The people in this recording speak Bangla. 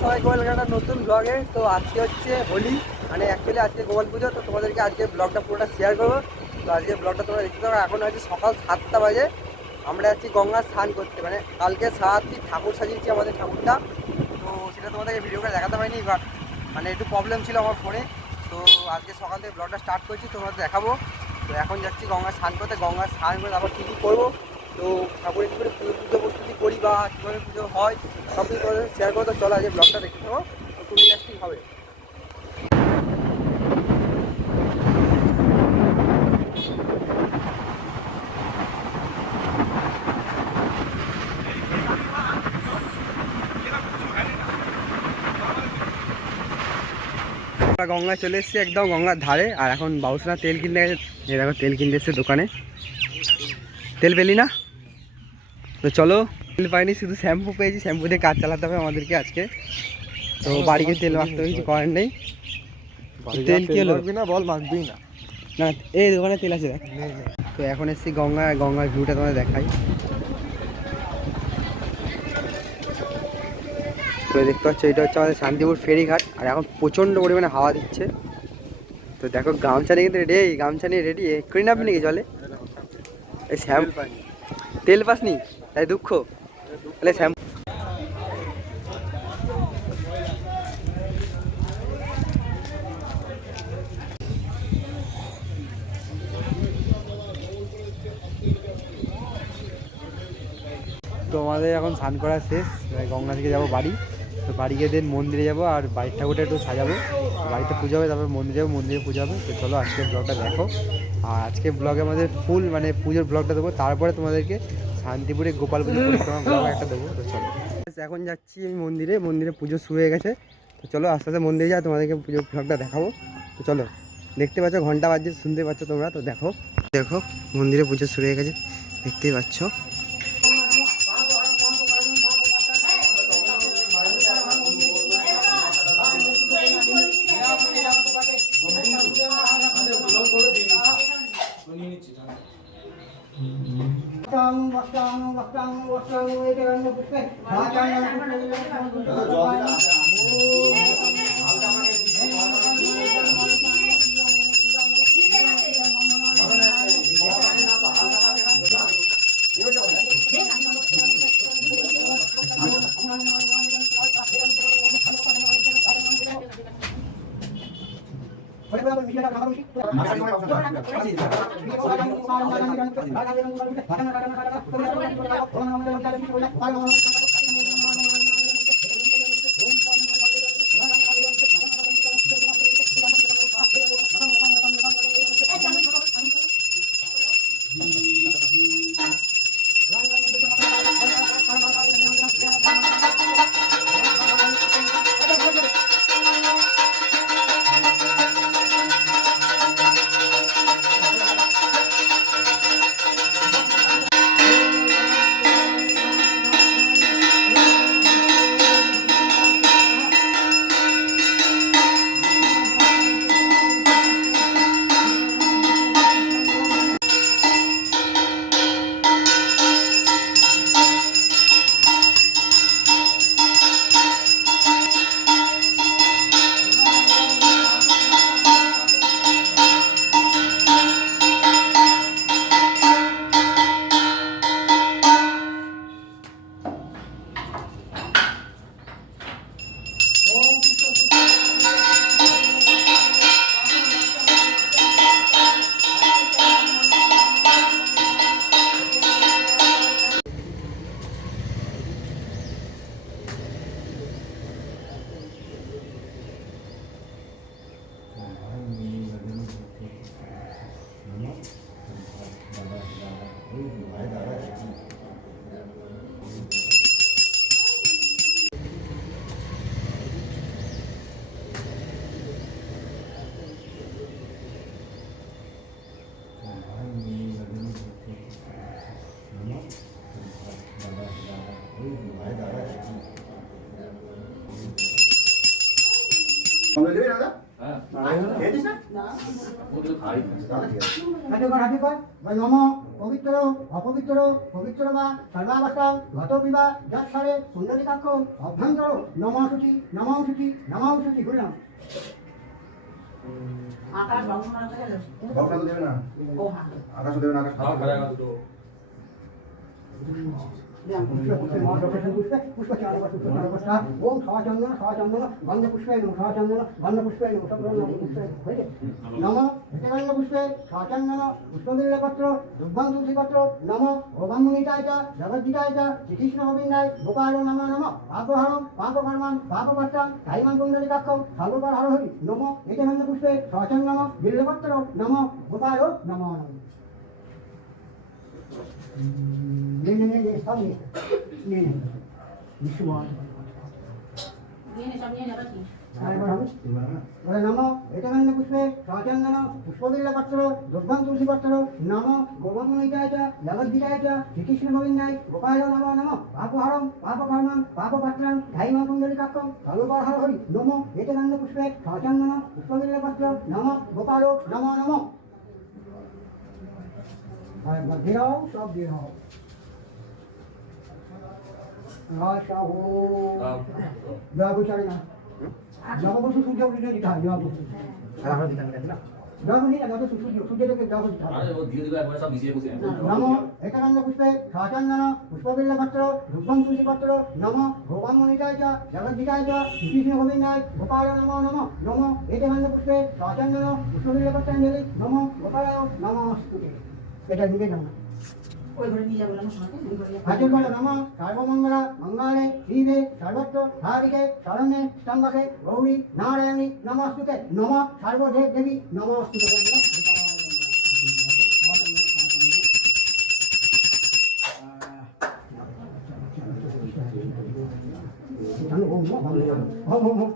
সবাই একটা নতুন ব্লগে তো আজকে হচ্ছে হোলি। মানে অ্যাকচুয়ালি আজকে গোপাল পুজো। তো তোমাদেরকে আজকে ব্লগটা পুরোটা শেয়ার করব। তো আজকে ব্লগটা তোমরা দেখতে পাবো এখন হচ্ছে সকাল সাতটা বাজে। আমরা যাচ্ছি গঙ্গার স্নান করতে। মানে কালকে সারাত্রি ঠাকুর সাজিয়েছি আমাদের ঠাকুরটা। তো সেটা তোমাদেরকে ভিডিও করে দেখাতে পারিনি বাট মানে একটু প্রবলেম ছিল আমার ফোনে তো আজকে সকাল থেকে ব্লগটা স্টার্ট করছি তোমাদের দেখাবো। তো এখন যাচ্ছি গঙ্গার স্নান করতে। গঙ্গার স্নান করে তারপর কী কী করব? তো ঠাকুরের কী করে পুজো প্রস্তুতি করি বা কীভাবে পুজো হয়, সব কিছু শেয়ার করতে চলো আজকে ব্লগটা দেখতে থাকো একটু ইন্টারেস্টিং হবে। গঙ্গায় চলে এসেছি একদম গঙ্গার ধারে, আর এখন বাউসনা তেল কিনতে গেছে। দেখো, তেল কিনতে এসছে দোকানে। তেল পেলি না? তো চলো তেল পাইনি শুধু শ্যাম্পু পেয়েছি শ্যাম্পু দিয়ে কাজ চালাতে হবে আমাদেরকে আজকে। তো বাড়িতে তেল মাখতে হবে কিছু করার নেই। তেল কি হলো? না বল মাখবি না। না এই দোকানে তেল আছে দেখ। তো এখন এসেছি গঙ্গা গঙ্গার ভিউটা তোমাদের দেখাই। তো দেখতে পাচ্ছ এটা হচ্ছে আমাদের শান্তিপুর ফেরিঘাট আর এখন প্রচণ্ড পরিমাণে হাওয়া দিচ্ছে। তো দেখো গামছা নিয়ে কিন্তু রেডি এই গামছা নিয়ে রেডি করি না আপনি নাকি জলে শ্যাম। তেল পাসনি? তাই দুঃখ? তাহলে শ্যাম। তো আমাদের এখন স্নান করা শেষ গঙ্গা থেকে যাব বাড়ি। তো বাড়ি গিয়ে দিন মন্দিরে যাব আর বাড়ির ঠাকুরটা একটু সাজাবো। বাড়িতে পুজো হবে, তারপর মন্দিরে যাব, মন্দিরে পুজো হবে। তো চলো আজকের ব্লগটা দেখো। আর আজকে ব্লগে আমাদের ফুল মানে পুজোর ব্লগটা দেবো। তারপরে তোমাদেরকে শান্তিপুরে গোপাল পুজো ব্লগ একটা দেবো। তো চলো। এখন যাচ্ছি আমি মন্দিরে। মন্দিরে পুজো শুরু হয়ে গেছে। তো চলো আস্তে আস্তে মন্দিরে যা তোমাদেরকে পুজোর ব্লগটা দেখাবো। তো চলো, দেখতে পাচ্ছ, ঘণ্টা বাজছে, শুনতে পাচ্ছ তোমরা। তো দেখো দেখো, মন্দিরে পুজো শুরু হয়ে গেছে। দেখতেই পাচ্ছ। వస్తాను వస్తాను వస్తాను వస్తాను వేరే పుష్పే Thank you. 可以用来的。নম পবিত্র অপবিত্র পবিত্র বা সর্বাবস্থান গত বিবাহ যার সারে সুন্দরী কাক্ষ অভ্যন্তর নম শুচি নম শুচি নম শুচি বললাম আকাশ দেবে না। আকাশ দেবে না। আকাশ পুষ্প চারবা পুষ্প চারবা ওম সচন্দন সচন্দন গন্ধ পুষ্পে নম সচন্দন গন্ধ পুষ্পে নম নম হেতগন্ধ পুষ্পে সচন্দন পুষ্পবিল্ল পত্র দুর্গম তুলসী পত্র নম ওবামুনিতায় চ জগদ্গীতায় চ শ্রীকৃষ্ণ গোবিন্দায় গোপাল নম নম পাপহরম পাপকর্মম পাপপত্রম নম হেতগন্ধ পুষ্পে সচন্দন বিল্লপত্র নম গোপাল নম নম నమో ఏటగన్న పుష్పే సాచందన పుష్పవిల్ల పట్టరు దుర్గం తులసి పట్టరు నమో గోవమునికాయ జగద్దిరాయ శ్రీకృష్ణ గోవిందాయ గోపాల నమో నమో పాపహారం పాపకర్మం పాపపత్రం ధైవం కుండలికాకం కలుపాహర హరి నమో ఏటగన్న పుష్పే సాచందన పుష్పవిల్ల పట్టరు నమో గోపాలో నమో నమో দাও সব দিতে হয় নম একানন্দ পুষ্পে পুষ্পবিল্ল পত্র রূপম তুলসী পত্র নম ভগবান মনিতায় চ জগদ্গীতায় চ শ্রীকৃষ্ণ গোবিন্দায় গোপাল নম নম নম একানন্দ পুষ্পে সচন্দন পুষ্পবিল্ল পত্রাঞ্জলি নম গোপালায় নম স্তুতে এটা দিবে না ওই ঘরে নিয়ে যাব আমার সঙ্গে ওই ঘরে হাতের বলে নম সর্বমঙ্গল মঙ্গলে শিবে সর্বত্র হারিকে শরণ্যে স্তম্ভকে গৌরী নারায়ণী নমস্তুতে নম সর্বদেব দেবী নমস্তুতে ওম ওম ওম